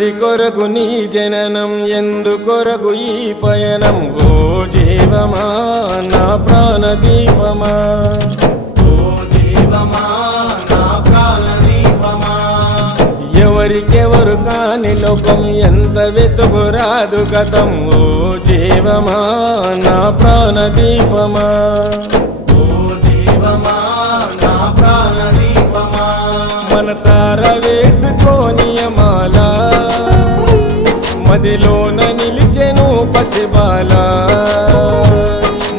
ఎవరి కొరకు నీ జననం, ఎందుకొరకు ఈ పయనం? ఓ జీవమా నా ప్రాణదీపమా, ఓ జీవమా నా ప్రాణదీపమా. ఎవరికెవరు కాని లోకం, ఎంత వెతుకురాదు గతం. ఓ జీవమా నా ప్రాణదీపమా, ఓ జీవమా నా ప్రాణదీపమా. మనసార వేసుకోనియమాల, మదిలోన నిలిచెను పసిబాల.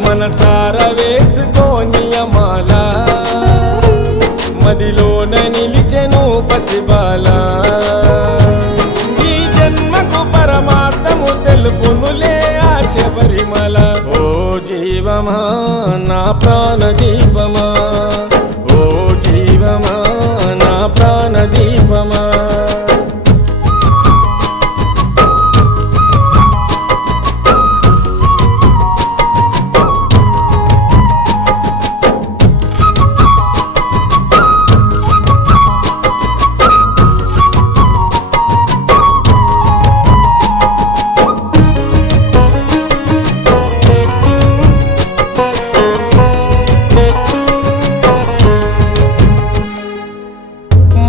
మనసార వేసుకోనియమాల, మదిలోన నిలిచెను పసిబాల. ఈ జన్మకు పరమార్థము తెలుపునులే ఆ శబరిమల. ఓ జీవమా నా ప్రాణదీపమా, ఓ జీవమా నా ప్రాణదీపమా.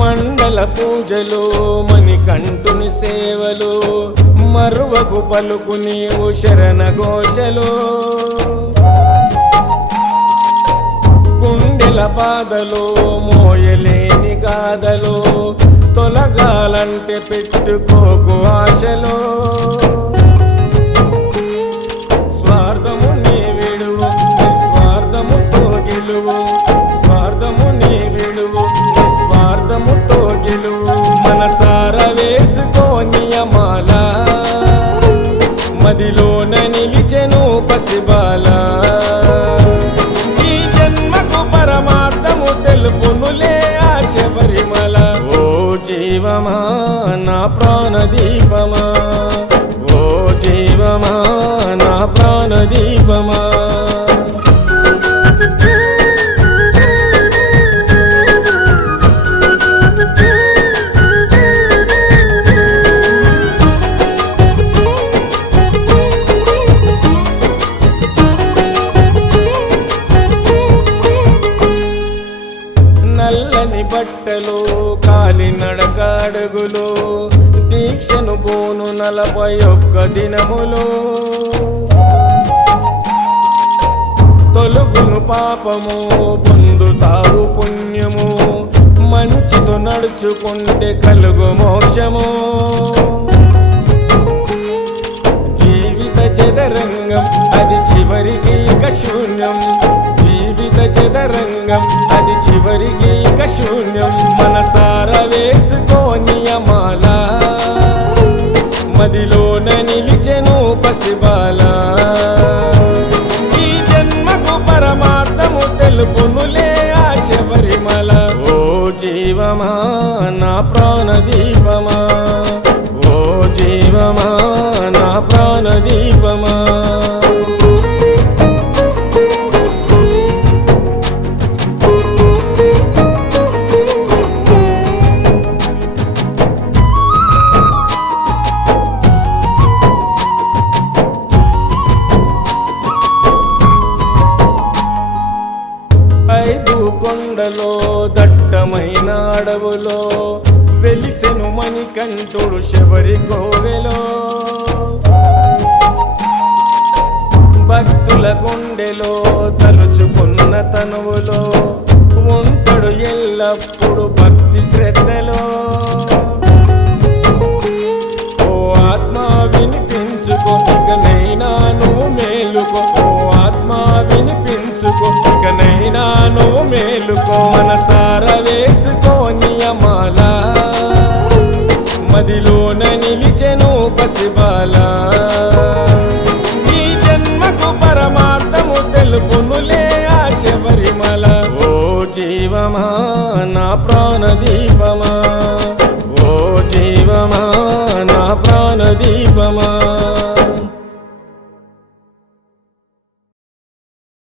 మండల పూజలు, మణికంఠుని సేవలు, మరువకు పలుకు నీవు శరణ ఘోషలు. గుండెల బాధలు, మోయలేని గాథలు, తొలగాలంటే పెట్టుకోకు ఆశలు. స్వార్థము నీ విడువు, నిస్వార్థముతో గెలువు. స్వార్థము నీ విడువు, నిస్వార్థముతో గెలువు. మనసార వేసుకోనియమాల, మదిలోన నిలిచెను పసిబాల. ఈ జన్మకు పరమార్థము తెలుపునులే ఆ శబరిమల. ఓ జీవమా నా ప్రాణదీపమా, ఓ జీవమా నా ప్రాణదీపమా. నల్లని బట్టలు, కాలినడక అడుగులు, దీక్షను పోను 41 దినములు. తొలుగును పాపము, పొందుతావు పుణ్యము. మంచితో నడుచుకుంటే కలుగు మోక్షము. జీవిత చదరంగం అది చివరికి ఇక శూన్యం. జీవిత చదరంగం అది చివరికి ఇక శూన్యం. మనసార వేసుకోనియమాల, మదిలోన నిలిచెను పసిబాల. ఈ జన్మకు పరమార్థము తెలుపునులే ఆ శబరిమల. ఓ జీవమా నా ప్రాణదీపమా, ఓ జీవమా నా ప్రాణదీపమా. ఐదు కొండలో, దట్టమైన అడవులో, వెలిసెను మణికంఠుడు శబరి కోవెలో. భక్తుల గుండెలో, తలుచుకున్న తనువులో, ఉంటాడు ఎల్లప్పుడు భక్తి శ్రద్ధలో. ఓ ఆత్మ వినిపించుకో, ఇకనైనా నువ్వు మేలుకో. ఓ ఆత్మ వినిపించుకో, ఇకనైనా నువ్వు మేలుకో. మనసార వేసుకోనియమాల, మదిలోన నిలిచెను పసిబాల. ఈ జన్మకు పరమార్థము తెలుపునులే ఆ శబరిమల. ఓ జీవమా నా ప్రాణదీపమా, ఓ జీవమా నా ప్రాణదీపమా.